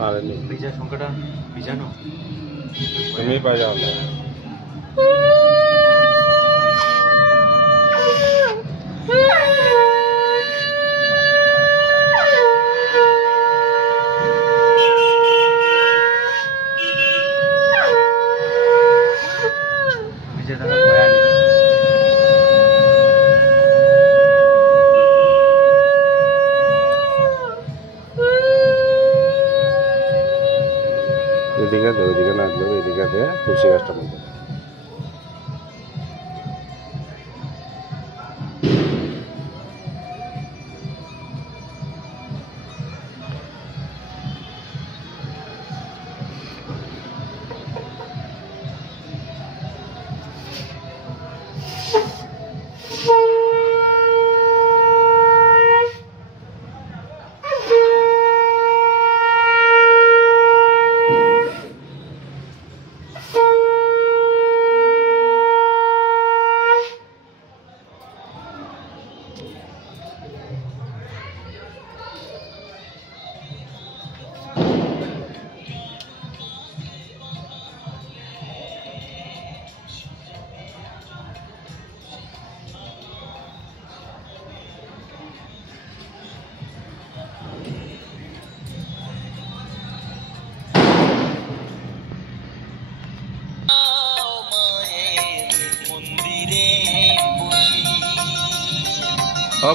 পারেনি। ভিজা সংখ্যাটা ভিজানো তুমি বাজাও না। ভিজাটা ভয়ানি এদিকে দে, ওইদিকে না দিলেও এদিকে দে, তুলসী গাছটার মধ্যে।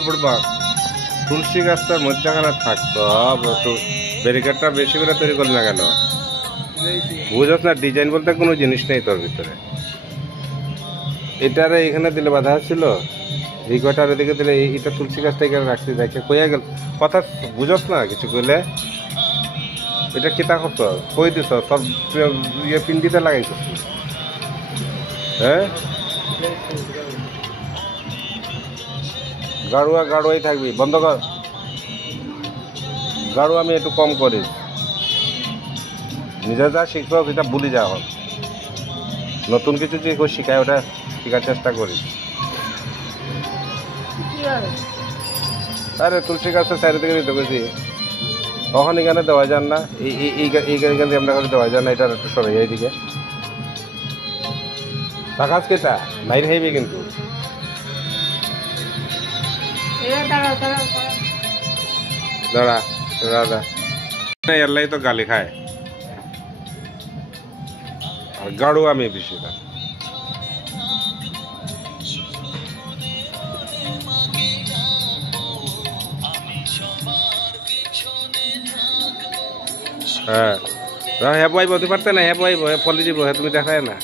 বুড়বা তুলসী গাছটার মধ্যখানে থাকতো, একটু ব্যারিকেডটা বেশি করে তৈরি করলি না কেন? বুঝছ না, ডিজাইন বলতে কোনো জিনিস নেই তোর ভিতরে। এটারে এখানে দিলে বাধা ছিল, এই কয়টার এদিকে দিলে এটা তুলসী গাছটা এখানে রাখছি, দেখে কইয়া গেল কথা বুঝস না কিছু কইলে। এটা কেটা করত কই দিছ তোর ইয়ে পিন্ডিতে লাগাইছ? হ্যাঁ, গাড়ুয়া গাড়ুয়াই থাকবি, বন্ধ কর। গাড়ু আমি একটু কম করি, নিজে যা শিখবো সেটা ভুলে যাওয়া হল। নতুন কিছু যে শিখায় ওটা শেখার চেষ্টা করি। আরে তুলসী গাছের সাইড থেকে দিতে গেছি, তখন এখানে দেওয়া যান না, এইখানে আমরা করে দেওয়া যান না। এটা একটু সরে এইদিকে টাকাজ কেটা নাই খাইবে কিন্তু। দাঁড়া দাদা, এলাই তো গালি খায়, আর গাড়ু আমি বেশি না। হ্যাঁ হ্যাঁ বই বলতে পারতে না, হ্যাঁ বই ফলে দিব, হ্যাঁ তুমি দেখায় না,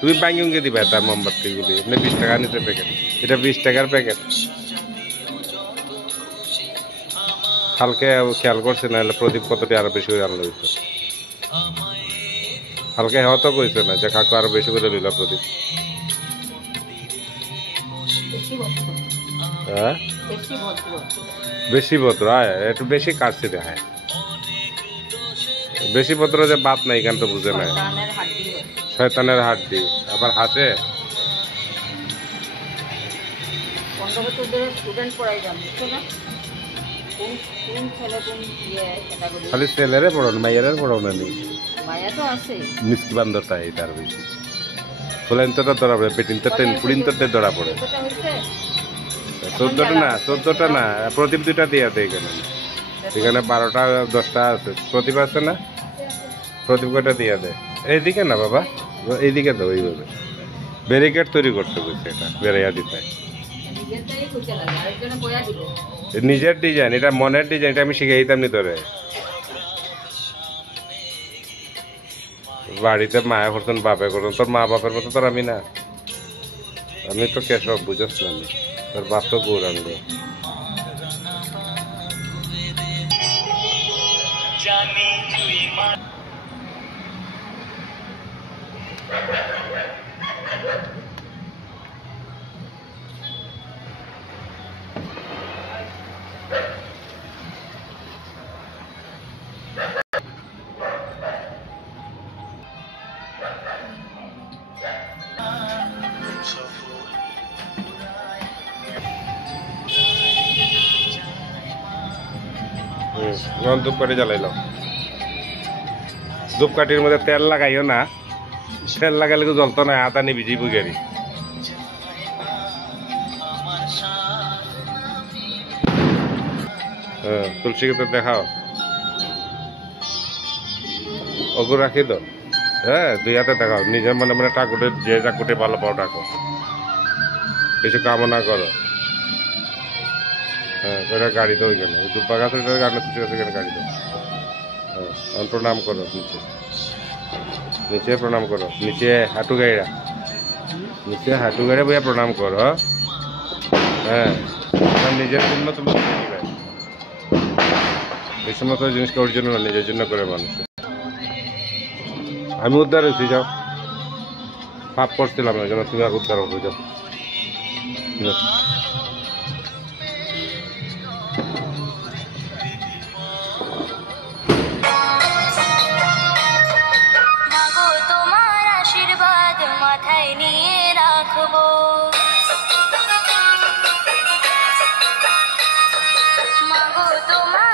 তুমি বাঙ্গিয়ে দিবে তার মোমবাতিগুলি। এমনি 20 টাকা নিতে প্যাকেট, এটা 20 টাকার প্যাকেট। কালকে খেয়াল করছে না, প্রদীপ কতটি আরো বেশি করে আনলো হইতো। কালকে হওয়া তো কইছে না যে কাকু আরো বেশি করে নিল প্রদীপ। হ্যাঁ বেশি ভদ্র, একটু বেশি কাটছি রে। হ্যাঁ বেশি ভদ্র যে বাত নাই, এখান তো বুঝে নাই। শয়তানের হাড্ডি আবার হাসে। খালি ছেলেরে পড়ানো, মাইয়ারের পড়ানো নেই। মিষ্টি বান্ধবটা এটার বেশি ফুলেন তো ধরা পড়ে, পেটিন তো পুড়িন তো ধরা পড়ে। 14টা না, প্রদীপ 2টা দিয়ে দেয় এখানে। এখানে 12টা 10টা আছে প্রদীপ আছে না, প্রদীপ কয়টা দিয়ে দেয়। এইদিকে না বাবা, এইদিকে তো ওইভাবে ব্যারিকেড তৈরি করতে বলছে, এটা বেড়াইয়া দিতে। নিজের ডিজাইন, এটা মনের ডিজাইন, এটা আমি শিখে দিতাম নি তোরে। বাড়িতে মায়া করতেন, বাপে করতেন, তোর মা বাপের মতো তোর আমি না। আমি তো কেশব, বুঝস না, তোর বাপ তো গৌরাঙ্গ। ধূপ করে জ্বালাইলাম। ধূপকাঠির মধ্যে তেল লাগাইও না, তেল লাগাইলে তো জ্বলতো না, হাত আনি ভিজি বুঝারি। হ্যাঁ, তুলসীকে তো দেখাও, ওগু রাখি তো। হ্যাঁ, 2 হাতে দেখাও, নিজের মনে মনে ঠাকুরে যে ঠাকুরে ভালো পাও ডাকো, কিছু কামনা করো। হ্যাঁ, ওটা গাড়ি তো ওইখানে, ওই দুব্বা গাছের গাড়ি, তুলসী গাছের এখানে গাড়ি তো। হ্যাঁ, প্রণাম করো নিচে, নিচে প্রণাম করো, নিচে হাঁটু গাইরা, নিচে হাঁটু গাইরা বইয়া প্রণাম করো। হ্যাঁ, নিজের জন্য তুমি নিবে, এই সমস্ত জিনিসকে ওর জন্য না, নিজের জন্য করে মানুষ। আমি উদ্ধার হয়েছি, যাও, পাপ করছিলাম ওই জন্য তুমি উদ্ধার হবে, যাও। তোমার আশীর্বাদ মাথায় নিয়ে রাখবো, মাগো তোমার